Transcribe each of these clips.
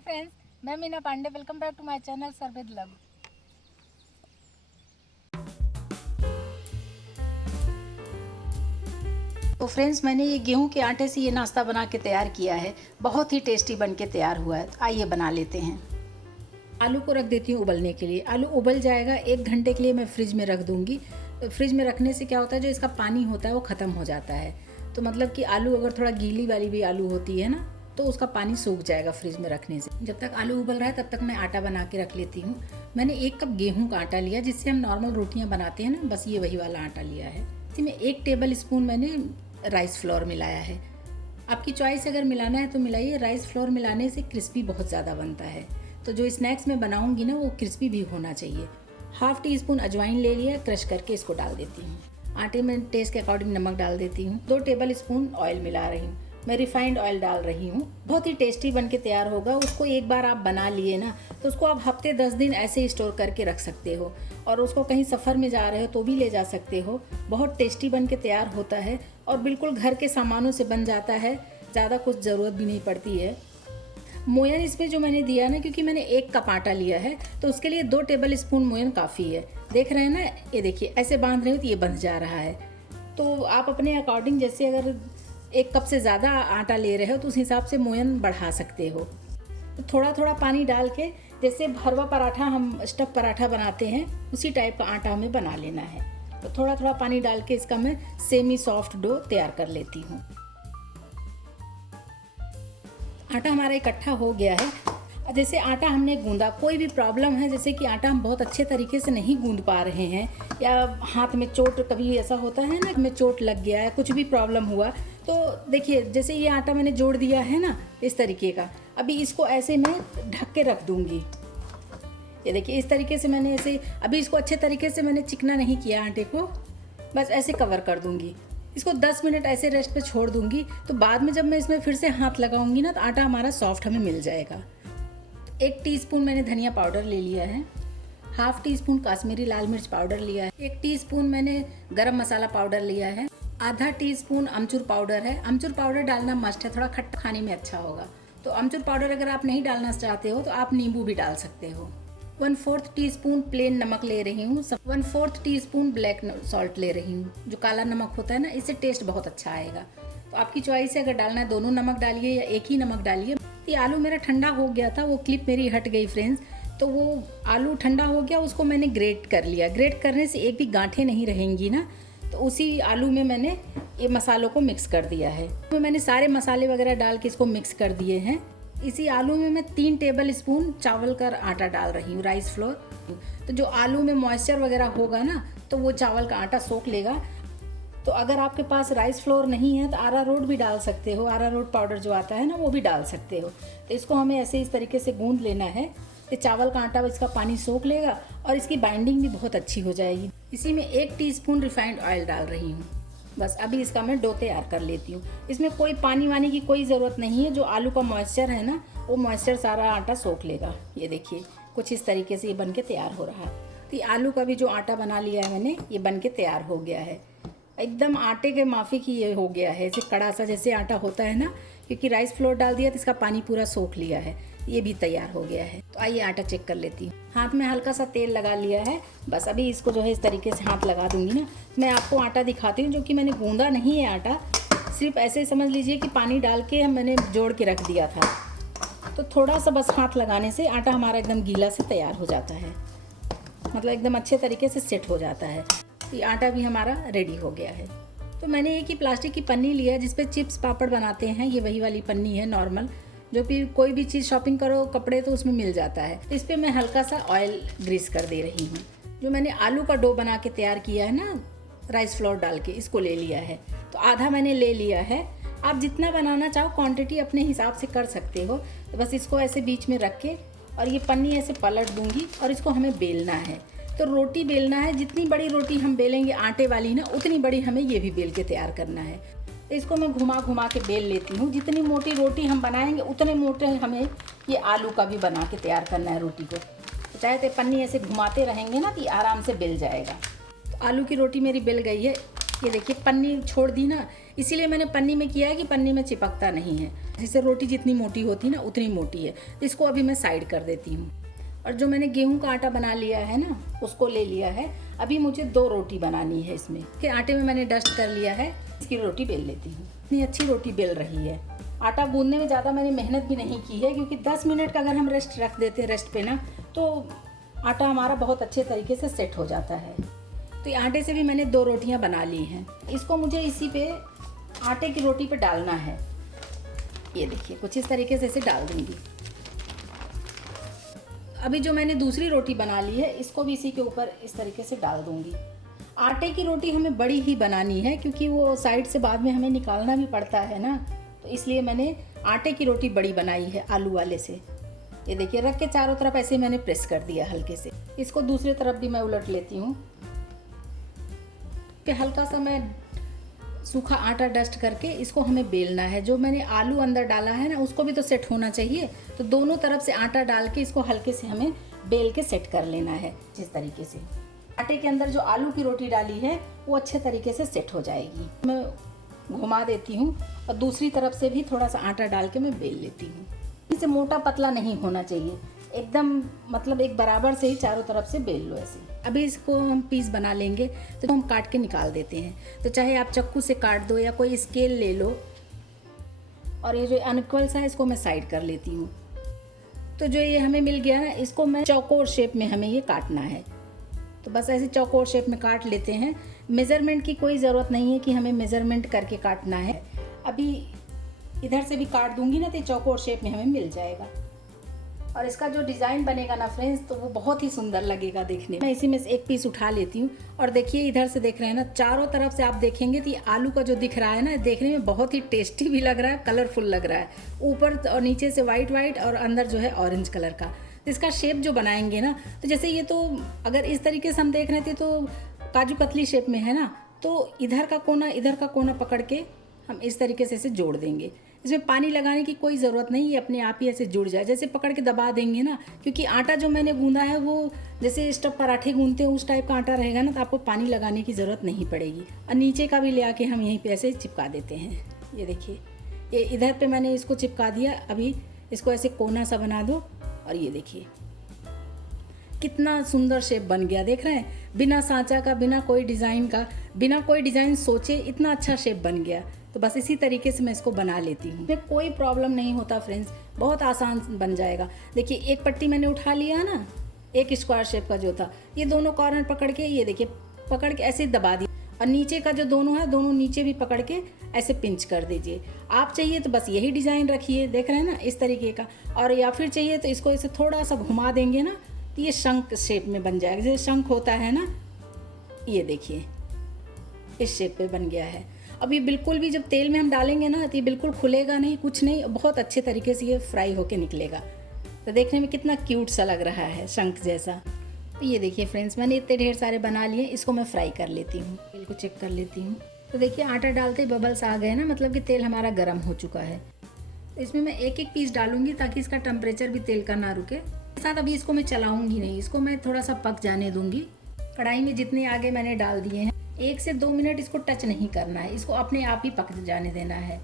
हाय friends, मैं Meena Pandey. Welcome back to my channel sir with love. तो friends, मैंने ये गेहूं के आटे से ये नाश्ता बना के तैयार किया है। बहुत ही टेस्टी बन के तैयार हुआ है। आइए बना लेते हैं। आलू को रख देती हूँ उबलने के लिए। आलू उबल जाएगा, 1 घंटे के लिए मैं फ्रिज में रख दूँगी। फ्रिज में रखने से क्या होता है, जो इसका पानी होता है वो ख़त्म हो जाता है। तो मतलब कि आलू अगर थोड़ा गीली वाली भी आलू होती है ना, तो उसका पानी सूख जाएगा फ्रिज में रखने से। जब तक आलू उबल रहा है तब तक मैं आटा बना के रख लेती हूँ। मैंने 1 कप गेहूं का आटा लिया, जिससे हम नॉर्मल रोटियां बनाते हैं ना, बस ये वही वाला आटा लिया है। इसी में 1 टेबल स्पून मैंने राइस फ्लोर मिलाया है। आपकी चॉइस अगर मिलाना है तो मिलाइए। राइस फ्लोर मिलाने से क्रिस्पी बहुत ज़्यादा बनता है। तो जो स्नैक्स में बनाऊंगी ना, वो क्रिस्पी भी होना चाहिए। 1/2 टीस्पून अजवाइन ले लिया, क्रश करके इसको डाल देती हूँ। आटे में टेस्ट के अकॉर्डिंग नमक डाल देती हूँ। 2 टेबल स्पून ऑयल मिला रही हूँ। मैं रिफाइंड ऑयल डाल रही हूँ। बहुत ही टेस्टी बन के तैयार होगा। उसको एक बार आप बना लिए ना, तो उसको आप हफ्ते 10 दिन ऐसे स्टोर करके रख सकते हो, और उसको कहीं सफ़र में जा रहे हो तो भी ले जा सकते हो। बहुत टेस्टी बन के तैयार होता है और बिल्कुल घर के सामानों से बन जाता है। ज़्यादा कुछ ज़रूरत भी नहीं पड़ती है। मोयन इसमें जो मैंने दिया ना, क्योंकि मैंने 1 कप आटा लिया है, तो उसके लिए 2 टेबल स्पून मोयन काफ़ी है। देख रहे हैं ना, ये देखिए ऐसे बांध रहे हो तो ये बंध जा रहा है। तो आप अपने अकॉर्डिंग, जैसे अगर 1 कप से ज़्यादा आटा ले रहे हो तो उस हिसाब से मोयन बढ़ा सकते हो। तो थोड़ा थोड़ा पानी डाल के, जैसे भरवा पराठा हम स्टफ पराठा बनाते हैं, उसी टाइप का आटा हमें बना लेना है। तो थोड़ा थोड़ा पानी डाल के इसका मैं सेमी सॉफ्ट डो तैयार कर लेती हूँ। आटा हमारा इकट्ठा हो गया है। जैसे आटा हमने गूंदा, कोई भी प्रॉब्लम है, जैसे कि आटा हम बहुत अच्छे तरीके से नहीं गूंद पा रहे हैं, या हाथ में चोट, कभी ऐसा होता है ना, में चोट लग गया है, कुछ भी प्रॉब्लम हुआ, तो देखिए जैसे ये आटा मैंने जोड़ दिया है ना, इस तरीके का। अभी इसको ऐसे मैं ढक के रख दूंगी। ये देखिए इस तरीके से मैंने ऐसे, अभी इसको अच्छे तरीके से मैंने चिकना नहीं किया आटे को, बस ऐसे कवर कर दूंगी। इसको 10 मिनट ऐसे रेस्ट पे छोड़ दूंगी। तो बाद में जब मैं इसमें फिर से हाथ लगाऊंगी ना, तो आटा हमारा सॉफ्ट हमें मिल जाएगा। 1 टीस्पून मैंने धनिया पाउडर ले लिया है। 1/2 टीस्पून काश्मीरी लाल मिर्च पाउडर लिया है। 1 टीस्पून मैंने गरम मसाला पाउडर लिया है। आधा टीस्पून अमचूर पाउडर है। अमचूर पाउडर डालना मस्ट है, थोड़ा खट्टा खाने में अच्छा होगा। तो अमचूर पाउडर अगर आप नहीं डालना चाहते हो तो आप नींबू भी डाल सकते हो। 1/4 टीस्पून प्लेन नमक ले रही हूँ। 1/4 टीस्पून ब्लैक सॉल्ट ले रही हूँ, जो काला नमक होता है ना, इससे टेस्ट बहुत अच्छा आएगा। तो आपकी चॉइस है, अगर डालना है दोनों नमक डालिए या एक ही नमक डालिए। ये आलू मेरा ठंडा हो गया था, वो क्लिप मेरी हट गई फ्रेंड्स। तो वो आलू ठंडा हो गया, उसको मैंने ग्रेट कर लिया। ग्रेट करने से एक भी गांठें नहीं रहेंगी ना। तो उसी आलू में मैंने ये मसालों को मिक्स कर दिया है। तो मैंने सारे मसाले वगैरह डाल के इसको मिक्स कर दिए हैं। इसी आलू में मैं 3 टेबल स्पून चावल का आटा डाल रही हूँ, राइस फ्लोर। तो जो आलू में मॉइस्चर वगैरह होगा ना, तो वो चावल का आटा सोख लेगा। तो अगर आपके पास राइस फ्लोर नहीं है तो अरारोट भी डाल सकते हो। अरारोट पाउडर जो आता है ना, वो भी डाल सकते हो। तो इसको हमें ऐसे इस तरीके से गूंद लेना है। ये चावल का आटा इसका पानी सोख लेगा और इसकी बाइंडिंग भी बहुत अच्छी हो जाएगी। इसी में 1 टीस्पून रिफाइंड ऑयल डाल रही हूँ। बस अभी इसका मैं डो तैयार कर लेती हूँ। इसमें कोई पानी वानी की कोई ज़रूरत नहीं है। जो आलू का मॉइस्चर है ना, वो मॉइस्चर सारा आटा सोख लेगा। ये देखिए कुछ इस तरीके से ये बन के तैयार हो रहा है। तो ये आलू का भी जो आटा बना लिया है मैंने, ये बन के तैयार हो गया है। एकदम आटे के माफी की ये हो गया है, ऐसे कड़ा सा जैसे आटा होता है ना, क्योंकि राइस फ्लोर डाल दिया तो इसका पानी पूरा सोख लिया है। ये भी तैयार हो गया है। तो आइए आटा चेक कर लेती हूँ। हाथ में हल्का सा तेल लगा लिया है। बस अभी इसको जो है इस तरीके से हाथ लगा दूंगी ना। मैं आपको आटा दिखाती हूँ, जो कि मैंने गूंदा नहीं है आटा, सिर्फ ऐसे समझ लीजिए कि पानी डाल के मैंने जोड़ के रख दिया था। तो थोड़ा सा बस हाथ लगाने से आटा हमारा एकदम गीला से तैयार हो जाता है, मतलब एकदम अच्छे तरीके से सेट हो जाता है। ये आटा भी हमारा रेडी हो गया है। तो मैंने एक ही प्लास्टिक की पन्नी लिया है, जिसपे चिप्स पापड़ बनाते हैं। ये वही वाली पन्नी है नॉर्मल, जो भी कोई भी चीज़ शॉपिंग करो कपड़े तो उसमें मिल जाता है। इस पर मैं हल्का सा ऑयल ग्रीस कर दे रही हूँ। जो मैंने आलू का डो बना के तैयार किया है ना, राइस फ्लोर डाल के, इसको ले लिया है। तो आधा मैंने ले लिया है। आप जितना बनाना चाहो क्वांटिटी अपने हिसाब से कर सकते हो। तो बस इसको ऐसे बीच में रख के और ये पन्नी ऐसे पलट दूंगी और इसको हमें बेलना है। तो रोटी बेलना है, जितनी बड़ी रोटी हम बेलेंगे आटे वाली ना, उतनी बड़ी हमें ये भी बेल के तैयार करना है। तो इसको मैं घुमा घुमा के बेल लेती हूँ। जितनी मोटी रोटी हम बनाएंगे उतने मोटे हमें ये आलू का भी बना के तैयार करना है रोटी को। तो चाहे तो पन्नी ऐसे घुमाते रहेंगे ना, तो आराम से बेल जाएगा। तो आलू की रोटी मेरी बेल गई है। ये देखिए पन्नी छोड़ दी ना, इसीलिए मैंने पन्नी में किया है कि पन्नी में चिपकता नहीं है। जैसे रोटी जितनी मोटी होती है ना उतनी मोटी है। इसको अभी मैं साइड कर देती हूँ। और जो मैंने गेहूं का आटा बना लिया है ना उसको ले लिया है। अभी मुझे 2 रोटी बनानी है इसमें। के आटे में मैंने डस्ट कर लिया है। इसकी रोटी बेल लेती हूँ। इतनी अच्छी रोटी बेल रही है। आटा गूंदने में ज़्यादा मैंने मेहनत भी नहीं की है, क्योंकि 10 मिनट का अगर हम रेस्ट रख देते हैं रेस्ट पे ना, तो आटा हमारा बहुत अच्छे तरीके से सेट हो जाता है। तो ये आटे से भी मैंने 2 रोटियां बना ली हैं। इसको मुझे इसी पे आटे की रोटी पे डालना है। ये देखिए कुछ इस तरीके से इसे डाल दूंगी। अभी जो मैंने दूसरी रोटी बना ली है इसको भी इसी के ऊपर इस तरीके से डाल दूंगी। आटे की रोटी हमें बड़ी ही बनानी है, क्योंकि वो साइड से बाद में हमें निकालना भी पड़ता है ना, तो इसलिए मैंने आटे की रोटी बड़ी बनाई है आलू वाले से। ये देखिए रख के चारों तरफ ऐसे मैंने प्रेस कर दिया हल्के से। इसको दूसरी तरफ भी मैं उलट लेती हूँ। फिर हल्का सा मैं सूखा आटा डस्ट करके इसको हमें बेलना है। जो मैंने आलू अंदर डाला है ना उसको भी तो सेट होना चाहिए, तो दोनों तरफ से आटा डाल के इसको हल्के से हमें बेल के सेट कर लेना है। जिस तरीके से आटे के अंदर जो आलू की रोटी डाली है वो अच्छे तरीके से सेट हो जाएगी। मैं घुमा देती हूँ और दूसरी तरफ से भी थोड़ा सा आटा डाल के मैं बेल लेती हूँ। इसे मोटा पतला नहीं होना चाहिए, एकदम मतलब एक बराबर से ही चारों तरफ से बेल लो ऐसे। अभी इसको हम पीस बना लेंगे, तो हम काट के निकाल देते हैं। तो चाहे आप चाकू से काट दो या कोई स्केल ले लो। और ये जो अनइक्वल सा है इसको मैं साइड कर लेती हूँ। तो जो ये हमें मिल गया ना, इसको मैं चौकोर शेप में हमें ये काटना है। तो बस ऐसे चौकोर शेप में काट लेते हैं। मेज़रमेंट की कोई ज़रूरत नहीं है कि हमें मेज़रमेंट करके काटना है। अभी इधर से भी काट दूंगी ना तो चौकोर शेप में हमें मिल जाएगा। और इसका जो डिज़ाइन बनेगा ना फ्रेंड्स, तो वो बहुत ही सुंदर लगेगा देखने में। मैं इसी में से एक पीस उठा लेती हूँ। और देखिए इधर से देख रहे हैं ना, चारों तरफ से आप देखेंगे तो ये आलू का जो दिख रहा है ना, देखने में बहुत ही टेस्टी भी लग रहा है, कलरफुल लग रहा है। ऊपर और नीचे से वाइट वाइट और अंदर जो है ऑरेंज कलर का। तो इसका शेप जो बनाएंगे ना, तो जैसे ये तो अगर इस तरीके से हम देख रहे थे तो काजू कतली शेप में है ना, तो इधर का कोना पकड़ के हम इस तरीके से इसे जोड़ देंगे। इसमें पानी लगाने की कोई ज़रूरत नहीं, ये अपने आप ही ऐसे जुड़ जाए। जैसे पकड़ के दबा देंगे ना, क्योंकि आटा जो मैंने गूंदा है वो जैसे स्टफ पराठे गूंदते हैं उस टाइप का आटा रहेगा ना, तो आपको पानी लगाने की ज़रूरत नहीं पड़ेगी। और नीचे का भी ले आके हम यहीं पे ऐसे चिपका देते हैं। ये देखिए ये इधर पे मैंने इसको चिपका दिया। अभी इसको ऐसे कोना सा बना दो और ये देखिए कितना सुंदर शेप बन गया। देख रहे हैं, बिना सांचा का, बिना कोई डिज़ाइन का, बिना कोई डिज़ाइन सोचे इतना अच्छा शेप बन गया। तो बस इसी तरीके से मैं इसको बना लेती हूँ। फिर कोई प्रॉब्लम नहीं होता फ्रेंड्स, बहुत आसान बन जाएगा। देखिए एक पट्टी मैंने उठा लिया ना, एक स्क्वायर शेप का जो था, ये दोनों कॉर्नर पकड़ के ये देखिए पकड़ के ऐसे दबा दिया। और नीचे का जो दोनों है, दोनों नीचे भी पकड़ के ऐसे पिंच कर दीजिए। आप चाहिए तो बस यही डिज़ाइन रखिए, देख रहे हैं ना, इस तरीके का। और या फिर चाहिए तो इसको ऐसे थोड़ा सा घुमा देंगे ना, तो ये शंख शेप में बन जाएगा। जैसे शंख होता है ना, ये देखिए इस शेप पे बन गया है। अब ये बिल्कुल भी जब तेल में हम डालेंगे ना, तो ये बिल्कुल खुलेगा नहीं, कुछ नहीं, बहुत अच्छे तरीके से ये फ्राई होके निकलेगा। तो देखने में कितना क्यूट सा लग रहा है, शंख जैसा। तो ये देखिए फ्रेंड्स, मैंने इतने ढेर सारे बना लिए। इसको मैं फ्राई कर लेती हूँ, तेल को चेक कर लेती हूँ। तो देखिए आटा डालते ही बबल्स आ गए ना, मतलब कि तेल हमारा गर्म हो चुका है। तो इसमें मैं एक एक पीस डालूंगी ताकि इसका टेम्परेचर भी तेल का ना रुके। साथ अभी इसको मैं चलाऊंगी नहीं, इसको मैं थोड़ा सा पक जाने दूंगी। कढ़ाई में जितने आगे मैंने डाल दिए हैं, 1 से 2 मिनट इसको टच नहीं करना है, इसको अपने आप ही पक जाने देना है।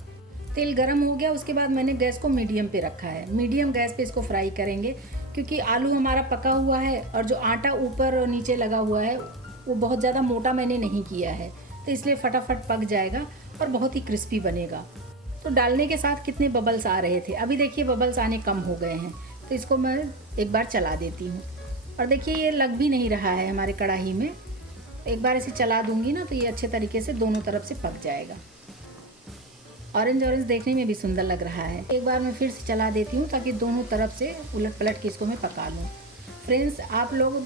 तेल गर्म हो गया, उसके बाद मैंने गैस को मीडियम पे रखा है। मीडियम गैस पे इसको फ्राई करेंगे, क्योंकि आलू हमारा पका हुआ है और जो आटा ऊपर और नीचे लगा हुआ है वो बहुत ज़्यादा मोटा मैंने नहीं किया है, तो इसलिए फटाफट पक जाएगा और बहुत ही क्रिस्पी बनेगा। तो डालने के साथ कितने बबल्स आ रहे थे, अभी देखिए बबल्स आने कम हो गए हैं। तो इसको मैं एक बार चला देती हूँ। और देखिए ये लग भी नहीं रहा है हमारे कढ़ाई में। एक बार इसे चला दूंगी ना, तो ये अच्छे तरीके से दोनों तरफ से पक जाएगा। ऑरेंज ऑरेंज देखने में भी सुंदर लग रहा है। एक बार मैं फिर से चला देती हूँ ताकि दोनों तरफ से उलट पलट के इसको मैं पका लूँ। फ्रेंड्स, आप लोग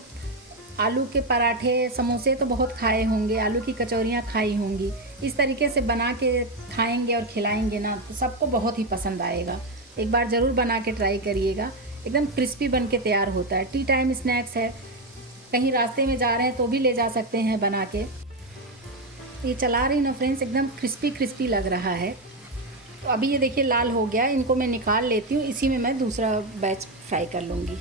आलू के पराठे, समोसे तो बहुत खाए होंगे, आलू की कचौरियाँ खाई होंगी। इस तरीके से बना के खाएंगे और खिलाएंगे ना, तो सबको बहुत ही पसंद आएगा। एक बार ज़रूर बना के ट्राई करिएगा, एकदम क्रिस्पी बन के तैयार होता है। टी टाइम स्नैक्स है, कहीं रास्ते में जा रहे हैं तो भी ले जा सकते हैं बना के। ये चला रही ना फ्रेंड्स, एकदम क्रिस्पी क्रिस्पी लग रहा है। तो अभी ये देखिए लाल हो गया, इनको मैं निकाल लेती हूँ। इसी में मैं दूसरा बैच फ्राई कर लूँगी।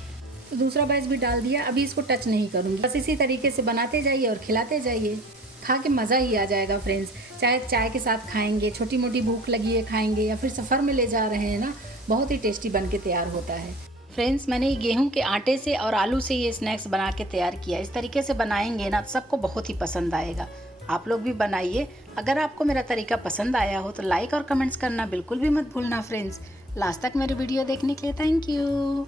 तो दूसरा बैच भी डाल दिया, अभी इसको टच नहीं करूँगी। बस इसी तरीके से बनाते जाइए और खिलाते जाइए। खा के मज़ा ही आ जाएगा फ्रेंड्स। चाहे चाय के साथ खाएंगे, छोटी मोटी भूख लगी है खाएंगे, या फिर सफ़र में ले जा रहे हैं ना, बहुत ही टेस्टी बन के तैयार होता है। फ्रेंड्स, मैंने गेहूं के आटे से और आलू से ये स्नैक्स बना के तैयार किया। इस तरीके से बनाएंगे ना सबको बहुत ही पसंद आएगा। आप लोग भी बनाइए। अगर आपको मेरा तरीका पसंद आया हो तो लाइक और कमेंट्स करना बिल्कुल भी मत भूलना फ्रेंड्स। लास्ट तक मेरे वीडियो देखने के लिए थैंक यू।